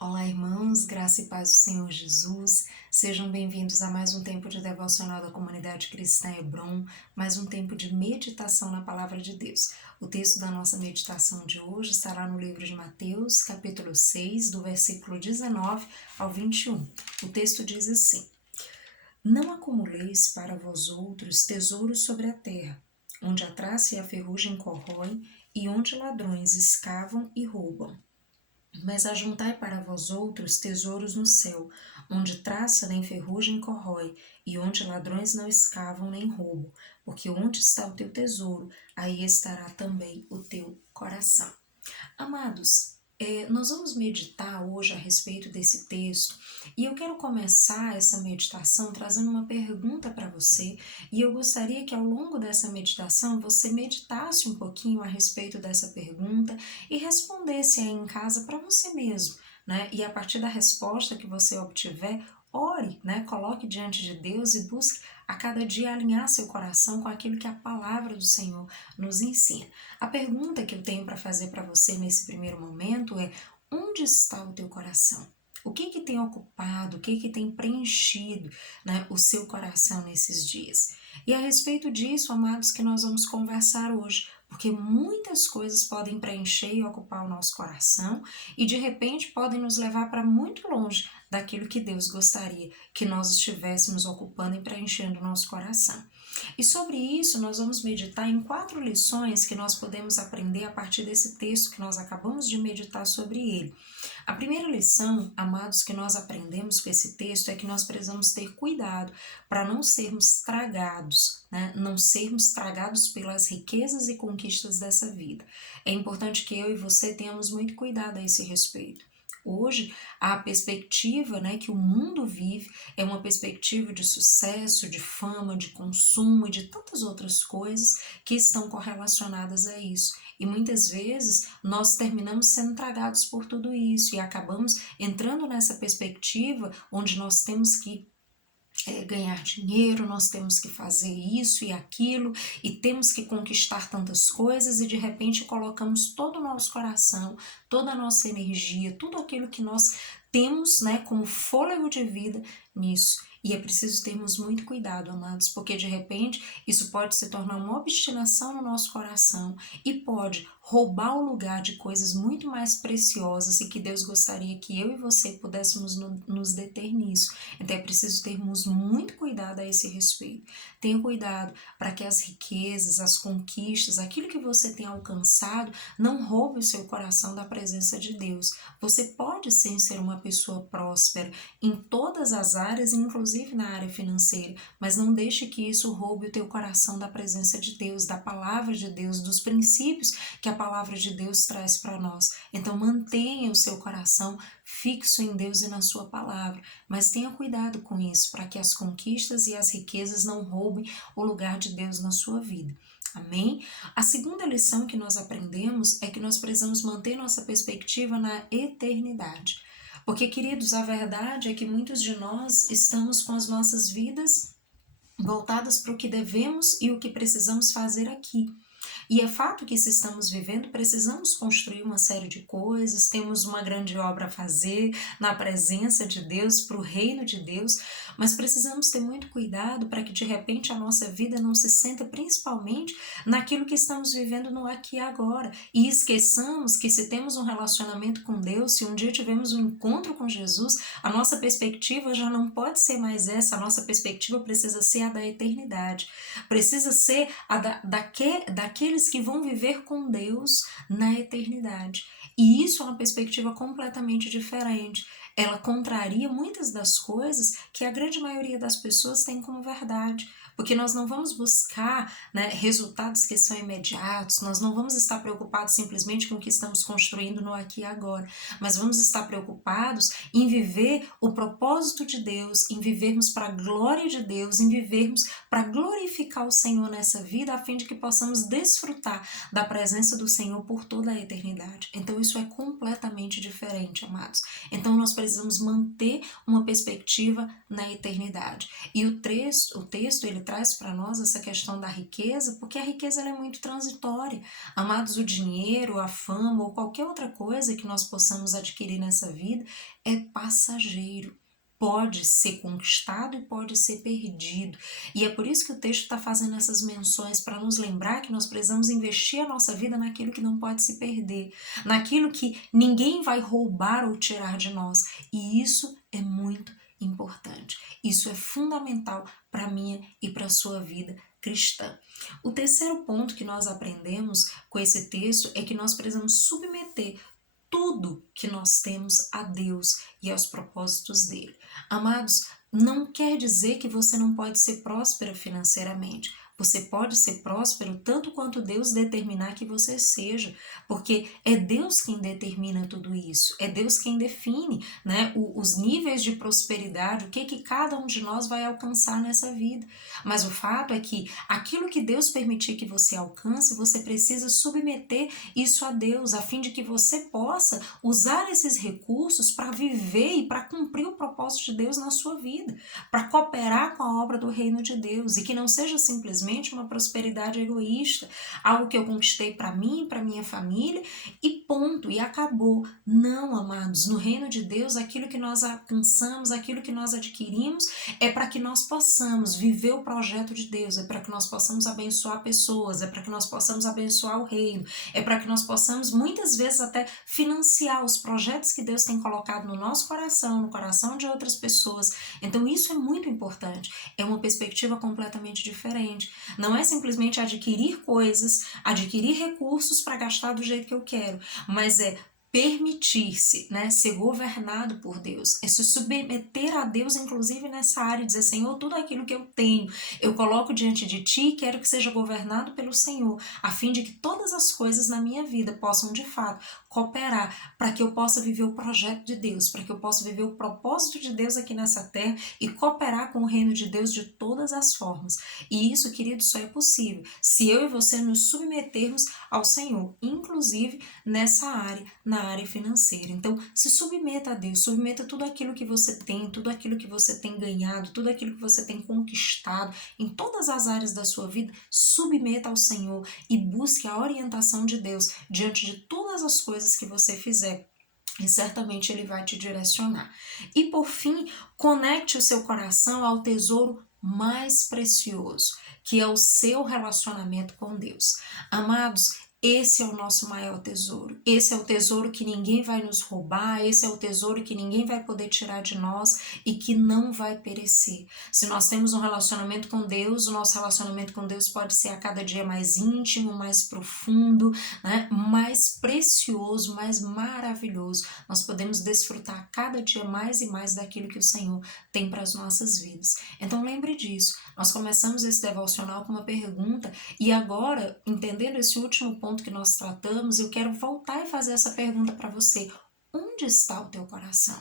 Olá, irmãos, graça e paz do Senhor Jesus. Sejam bem-vindos a mais um tempo de devocional da comunidade cristã Hebron, mais um tempo de meditação na palavra de Deus. O texto da nossa meditação de hoje estará no livro de Mateus, capítulo 6, do versículo 19 ao 21. O texto diz assim: Não acumuleis para vós outros tesouros sobre a terra, onde a traça e a ferrugem corroem e onde ladrões escavam e roubam. Mas ajuntai para vós outros tesouros no céu, onde traça nem ferrugem corrói, e onde ladrões não escavam nem roubam, porque onde está o teu tesouro, aí estará também o teu coração. Amados, nós vamos meditar hoje a respeito desse texto e eu quero começar essa meditação trazendo uma pergunta para você e eu gostaria que ao longo dessa meditação você meditasse um pouquinho a respeito dessa pergunta e respondesse aí em casa para você mesmo, né? E a partir da resposta que você obtiver, ore, né? Coloque diante de Deus e busque a cada dia alinhar seu coração com aquilo que a palavra do Senhor nos ensina. A pergunta que eu tenho para fazer para você nesse primeiro momento é: onde está o teu coração? O que tem ocupado, o que tem preenchido, né, o seu coração nesses dias? E a respeito disso, amados, que nós vamos conversar hoje, porque muitas coisas podem preencher e ocupar o nosso coração e de repente podem nos levar para muito longe daquilo que Deus gostaria que nós estivéssemos ocupando e preenchendo o nosso coração. E sobre isso, nós vamos meditar em 4 lições que nós podemos aprender a partir desse texto que nós acabamos de meditar sobre ele. A primeira lição, amados, que nós aprendemos com esse texto é que nós precisamos ter cuidado para não sermos tragados, né? Não sermos tragados pelas riquezas e conquistas dessa vida. É importante que eu e você tenhamos muito cuidado a esse respeito. Hoje, a perspectiva, né, que o mundo vive é uma perspectiva de sucesso, de fama, de consumo e de tantas outras coisas que estão correlacionadas a isso. E muitas vezes nós terminamos sendo tragados por tudo isso e acabamos entrando nessa perspectiva onde nós temos que ganhar dinheiro, nós temos que fazer isso e aquilo e temos que conquistar tantas coisas e de repente colocamos todo o nosso coração, toda a nossa energia, tudo aquilo que nós temos, né, como fôlego de vida nisso. E é preciso termos muito cuidado, amados, porque de repente isso pode se tornar uma obstinação no nosso coração e pode roubar o lugar de coisas muito mais preciosas e que Deus gostaria que eu e você pudéssemos nos deter nisso. Então é preciso termos muito cuidado a esse respeito. Tenha cuidado para que as riquezas, as conquistas, aquilo que você tem alcançado, não roube o seu coração da presença de Deus. Você pode sim ser uma pessoa próspera em todas as áreas, inclusive na área financeira, mas não deixe que isso roube o teu coração da presença de Deus, da palavra de Deus, dos princípios que a palavra de Deus traz para nós. Então mantenha o seu coração fixo em Deus e na sua palavra, mas tenha cuidado com isso, para que as conquistas e as riquezas não roubem o lugar de Deus na sua vida. Amém? A segunda lição que nós aprendemos é que nós precisamos manter nossa perspectiva na eternidade. Porque, queridos, a verdade é que muitos de nós estamos com as nossas vidas voltadas para o que devemos e o que precisamos fazer aqui. E é fato que se estamos vivendo, precisamos construir uma série de coisas, temos uma grande obra a fazer na presença de Deus, para o reino de Deus, mas precisamos ter muito cuidado para que de repente a nossa vida não se senta principalmente naquilo que estamos vivendo no aqui e agora. E esqueçamos que se temos um relacionamento com Deus, se um dia tivermos um encontro com Jesus, a nossa perspectiva já não pode ser mais essa, a nossa perspectiva precisa ser a da eternidade, precisa ser a daqueles que vão viver com Deus na eternidade. E isso é uma perspectiva completamente diferente. Ela contraria muitas das coisas que a grande maioria das pessoas tem como verdade. Porque nós não vamos buscar, né, resultados que são imediatos, nós não vamos estar preocupados simplesmente com o que estamos construindo no aqui e agora, mas vamos estar preocupados em viver o propósito de Deus, em vivermos para a glória de Deus, em vivermos para glorificar o Senhor nessa vida, a fim de que possamos desfrutar da presença do Senhor por toda a eternidade. Então isso é completamente diferente, amados. Então Então nós precisamos manter uma perspectiva na eternidade. E o texto ele traz para nós essa questão da riqueza, porque a riqueza ela é muito transitória. Amados, o dinheiro, a fama ou qualquer outra coisa que nós possamos adquirir nessa vida é passageiro. Pode ser conquistado e pode ser perdido. E é por isso que o texto está fazendo essas menções, para nos lembrar que nós precisamos investir a nossa vida naquilo que não pode se perder, naquilo que ninguém vai roubar ou tirar de nós. E isso é muito importante. Isso é fundamental para a minha e para a sua vida cristã. O terceiro ponto que nós aprendemos com esse texto é que nós precisamos submeter tudo que nós temos a Deus e aos propósitos dele. Amados, não quer dizer que você não pode ser próspera financeiramente. Você pode ser próspero tanto quanto Deus determinar que você seja, porque é Deus quem determina tudo isso, é Deus quem define, né, os níveis de prosperidade, o que cada um de nós vai alcançar nessa vida. Mas o fato é que aquilo que Deus permitir que você alcance, você precisa submeter isso a Deus, a fim de que você possa usar esses recursos para viver e para cumprir o propósito de Deus na sua vida, para cooperar com a obra do reino de Deus, e que não seja simplesmente uma prosperidade egoísta, algo que eu conquistei para mim, para minha família e ponto, e acabou. Não, amados, no reino de Deus, aquilo que nós alcançamos, aquilo que nós adquirimos é para que nós possamos viver o projeto de Deus, é para que nós possamos abençoar pessoas, é para que nós possamos abençoar o reino, é para que nós possamos muitas vezes até financiar os projetos que Deus tem colocado no nosso coração, no coração de outras pessoas. Então isso é muito importante, é uma perspectiva completamente diferente. Não é simplesmente adquirir coisas, adquirir recursos para gastar do jeito que eu quero, mas é permitir-se, né, ser governado por Deus, é se submeter a Deus, inclusive nessa área, dizer, Senhor, tudo aquilo que eu tenho, eu coloco diante de Ti e quero que seja governado pelo Senhor, a fim de que todas as coisas na minha vida possam, de fato, cooperar para que eu possa viver o projeto de Deus, para que eu possa viver o propósito de Deus aqui nessa terra e cooperar com o reino de Deus de todas as formas. E isso, querido, só é possível se eu e você nos submetermos ao Senhor, inclusive nessa área, na área financeira. Então, se submeta a Deus, submeta tudo aquilo que você tem, tudo aquilo que você tem ganhado, tudo aquilo que você tem conquistado, em todas as áreas da sua vida, submeta ao Senhor e busque a orientação de Deus diante de todas as coisas que você fizer. E certamente Ele vai te direcionar. E por fim, conecte o seu coração ao tesouro mais precioso, que é o seu relacionamento com Deus. Amados, esse é o nosso maior tesouro, esse é o tesouro que ninguém vai nos roubar, esse é o tesouro que ninguém vai poder tirar de nós e que não vai perecer. Se nós temos um relacionamento com Deus, o nosso relacionamento com Deus pode ser a cada dia mais íntimo, mais profundo, né? Mais precioso, mais maravilhoso. Nós podemos desfrutar cada dia mais e mais daquilo que o Senhor tem para as nossas vidas. Então lembre disso, nós começamos esse devocional com uma pergunta e agora, entendendo esse último ponto que nós tratamos, eu quero voltar e fazer essa pergunta para você. Onde está o teu coração?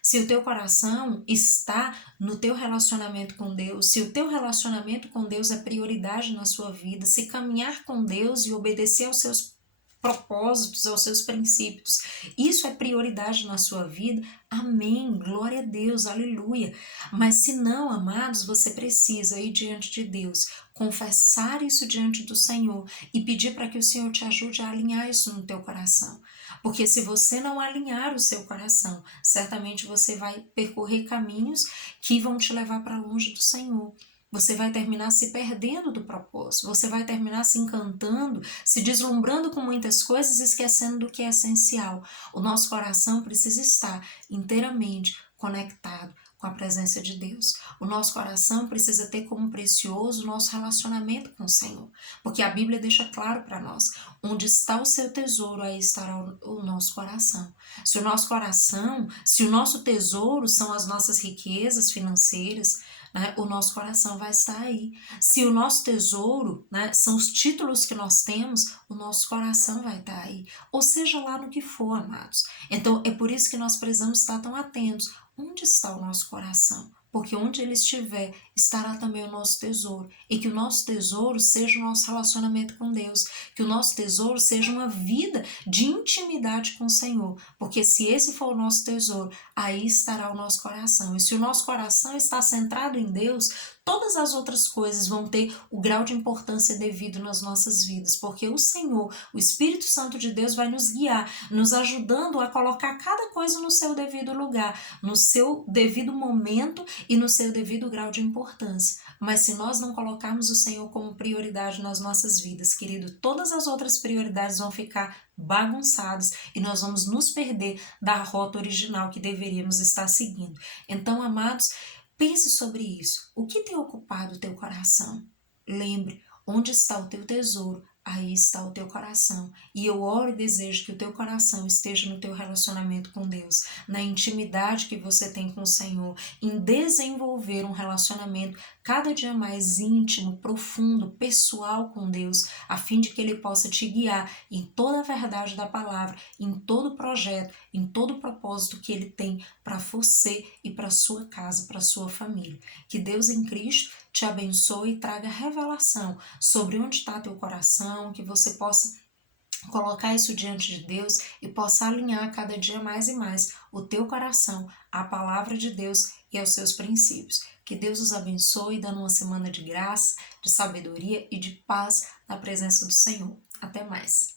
Se o teu coração está no teu relacionamento com Deus, se o teu relacionamento com Deus é prioridade na sua vida, se caminhar com Deus e obedecer aos seus propósitos, aos seus princípios, isso é prioridade na sua vida, amém, glória a Deus, aleluia. Mas se não, amados, você precisa ir diante de Deus, confessar isso diante do Senhor e pedir para que o Senhor te ajude a alinhar isso no teu coração. Porque se você não alinhar o seu coração, certamente você vai percorrer caminhos que vão te levar para longe do Senhor. Você vai terminar se perdendo do propósito, você vai terminar se encantando, se deslumbrando com muitas coisas, esquecendo do que é essencial. O nosso coração precisa estar inteiramente conectado com a presença de Deus. O nosso coração precisa ter como precioso o nosso relacionamento com o Senhor, porque a Bíblia deixa claro para nós, onde está o seu tesouro, aí estará o nosso coração. Se o nosso coração, se o nosso tesouro são as nossas riquezas financeiras, né, o nosso coração vai estar aí. Se o nosso tesouro, né, são os títulos que nós temos, o nosso coração vai estar aí. Ou seja lá no que for, amados. Então é por isso que nós precisamos estar tão atentos. Onde está o nosso coração? porque onde Ele estiver, estará também o nosso tesouro. E que o nosso tesouro seja o nosso relacionamento com Deus, que o nosso tesouro seja uma vida de intimidade com o Senhor, porque se esse for o nosso tesouro, aí estará o nosso coração. E se o nosso coração está centrado em Deus, todas as outras coisas vão ter o grau de importância devido nas nossas vidas, porque o Senhor, o Espírito Santo de Deus vai nos guiar, nos ajudando a colocar cada coisa no seu devido lugar, no seu devido momento e no seu devido grau de importância. Mas se nós não colocarmos o Senhor como prioridade nas nossas vidas, querido, todas as outras prioridades vão ficar bagunçadas e nós vamos nos perder da rota original que deveríamos estar seguindo. Então, amados, pense sobre isso. O que tem ocupado o teu coração? Lembre, onde está o teu tesouro, aí está o teu coração. E eu oro e desejo que o teu coração esteja no teu relacionamento com Deus, na intimidade que você tem com o Senhor, em desenvolver um relacionamento cada dia mais íntimo, profundo, pessoal com Deus, a fim de que Ele possa te guiar em toda a verdade da palavra, em todo o projeto, em todo o propósito que Ele tem para você e para sua casa, para sua família. Que Deus em Cristo te abençoe e traga revelação sobre onde está teu coração, que você possa colocar isso diante de Deus e possa alinhar cada dia mais e mais o teu coração à palavra de Deus e aos seus princípios. Que Deus os abençoe, dando uma semana de graça, de sabedoria e de paz na presença do Senhor. Até mais.